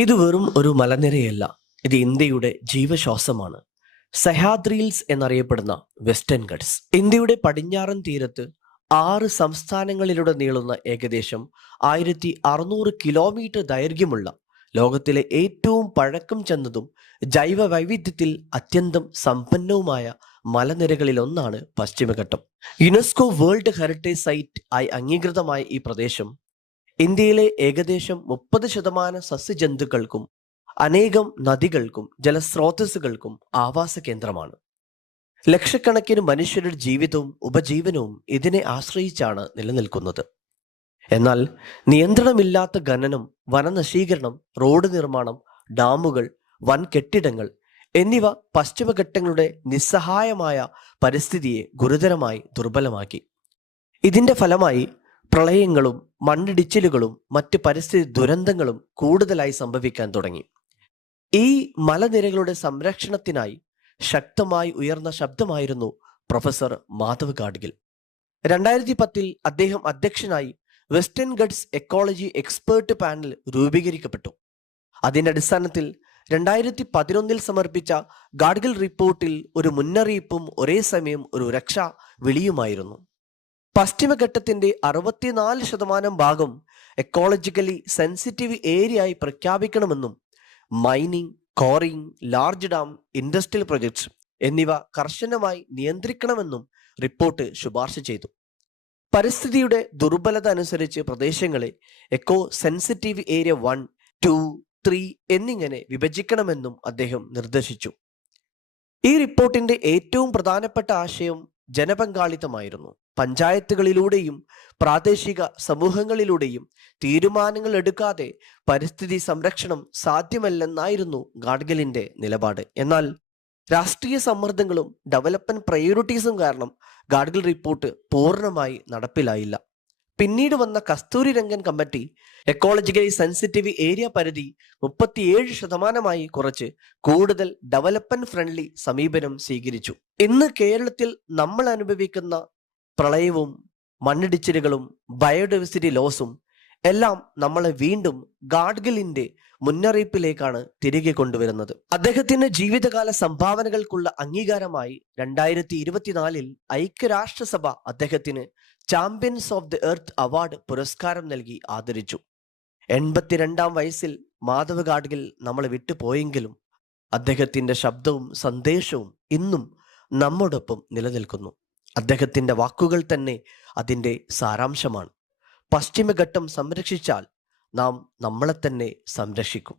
ഇത് വെറും ഒരു മലനിരയല്ല. ഇത് ഇന്ത്യയുടെ ജീവശ്വാസമാണ്. സഹ്യാദ്രീൽസ് എന്നറിയപ്പെടുന്ന വെസ്റ്റേൺ ഗട്ട്സ് ഇന്ത്യയുടെ പടിഞ്ഞാറൻ തീരത്ത് 6 സംസ്ഥാനങ്ങളിലൂടെ നീളുന്ന ഏകദേശം 1600 കിലോമീറ്റർ ദൈർഘ്യമുള്ള ലോകത്തിലെ ഏറ്റവും പഴക്കം ചെന്നതും ജൈവ വൈവിധ്യത്തിൽ അത്യന്തം സമ്പന്നവുമായ മലനിരകളിലൊന്നാണ് പശ്ചിമഘട്ടം. യുനെസ്കോ വേൾഡ് ഹെറിറ്റേജ് സൈറ്റ് ആയി അംഗീകൃതമായ ഈ പ്രദേശം ഇന്ത്യയിലെ ഏകദേശം 30% സസ്യജന്തുക്കൾക്കും അനേകം നദികൾക്കും ജലസ്രോതസ്സുകൾക്കും ആവാസ കേന്ദ്രമാണ്. ലക്ഷക്കണക്കിന് മനുഷ്യരുടെ ജീവിതവും ഉപജീവനവും ഇതിനെ ആശ്രയിച്ചാണ് നിലനിൽക്കുന്നത്. എന്നാൽ നിയന്ത്രണമില്ലാത്ത ഖനനം, വനനശീകരണം, റോഡ് നിർമ്മാണം, ഡാമുകൾ, വൻ കെട്ടിടങ്ങൾ എന്നിവ പശ്ചിമഘട്ടങ്ങളുടെ നിസ്സഹായമായ പരിസ്ഥിതിയെ ഗുരുതരമായി ദുർബലമാക്കി. ഇതിന്റെ ഫലമായി പ്രളയങ്ങളും മണ്ണിടിച്ചിലുകളും മറ്റ് പരിസ്ഥിതി ദുരന്തങ്ങളും കൂടുതലായി സംഭവിക്കാൻ തുടങ്ങി. ഈ മലനിരകളുടെ സംരക്ഷണത്തിനായി ശക്തമായി ഉയർന്ന ശബ്ദമായിരുന്നു പ്രൊഫസർ മാധവ് ഗാഡ്ഗിൽ. 2010 അദ്ദേഹം അധ്യക്ഷനായി Western Ghats ecology expert panel രൂപീകരിക്കപ്പെട്ടു. അതിന്റെ അടിസ്ഥാനത്തിൽ 2011 സമർപ്പിച്ച ഗാഡ്ഗിൽ റിപ്പോർട്ടിൽ ഒരു മുന്നറിയിപ്പും ഒരേ സമയം ഒരു രക്ഷാ വിളിയുമായിരുന്നു. പശ്ചിമഘട്ടത്തിന്റെ 64% ഭാഗം എക്കോളജിക്കലി സെൻസിറ്റീവ് ഏരിയയായി പ്രഖ്യാപിക്കണമെന്നും മൈനിങ്, കോറിംഗ്, ലാർജ് ഡാം, ഇൻഡസ്ട്രിയൽ പ്രൊജക്ട്സ് എന്നിവ കർശനമായി നിയന്ത്രിക്കണമെന്നും റിപ്പോർട്ട് ശുപാർശ ചെയ്തു. പരിസ്ഥിതിയുടെ ദുർബലത അനുസരിച്ച് പ്രദേശങ്ങളെ എക്കോ സെൻസിറ്റീവ് ഏരിയ 1, 2, 3 എന്നിങ്ങനെ വിഭജിക്കണമെന്നും അദ്ദേഹം നിർദ്ദേശിച്ചു. ഈ റിപ്പോർട്ടിന്റെ ഏറ്റവും പ്രധാനപ്പെട്ട ആശയം ജനപങ്കാളിത്തമായിരുന്നു. പഞ്ചായത്തുകളിലൂടെയും പ്രാദേശിക സമൂഹങ്ങളിലൂടെയും തീരുമാനങ്ങൾ എടുക്കാതെ പരിസ്ഥിതി സംരക്ഷണം സാധ്യമല്ലെന്നായിരുന്നു ഗാഡ്ഗിലിന്റെ നിലപാട്. എന്നാൽ രാഷ്ട്രീയ സമ്മർദ്ദങ്ങളും ഡെവലപ്മെന്റ് പ്രയോറിറ്റീസും കാരണം ഗാഡ്ഗിൽ റിപ്പോർട്ട് പൂർണ്ണമായി നടപ്പിലായില്ല. പിന്നീട് വന്ന Kasturi Rangan committee ecologically sensitive area പരിധി 37% കുറച്ച് കൂടുതൽ ഡെവലപ്മെന്റ് ഫ്രണ്ട്ലി സമീപനം സ്വീകരിച്ചു. ഇന്ന് കേരളത്തിൽ നമ്മൾ അനുഭവിക്കുന്ന പ്രളയവും മണ്ണിടിച്ചിലുകളും ബയോഡൈവേഴ്സിറ്റി ലോസും എല്ലാം നമ്മളെ വീണ്ടും ഗാഡ്ഗിലിന്റെ മുന്നറിയിപ്പിലേക്കാണ് തിരികെ കൊണ്ടുവരുന്നത്. അദ്ദേഹത്തിന്റെ ജീവിതകാല സംഭാവനകൾക്കുള്ള അംഗീകാരമായി 2024 ഐക്യരാഷ്ട്രസഭ അദ്ദേഹത്തിന് champions of the earth award പുരസ്കാരം നൽകി ആദരിച്ചു. 82-ാം വയസ്സിൽ മാധവ് ഗാഡ്ഗിൽ നമ്മളെ വിട്ടുപോയെങ്കിലും അദ്ദേഹത്തിന്റെ ശബ്ദവും സന്ദേശവും ഇന്നും നമ്മോടൊപ്പം നിലനിൽക്കുന്നു. അദ്ദേഹത്തിന്റെ വാക്കുകൾ തന്നെ അതിൻ്റെ സാരാംശമാണ്. പശ്ചിമഘട്ടം സംരക്ഷിച്ചാൽ നാം നമ്മളെ തന്നെ സംരക്ഷിക്കും.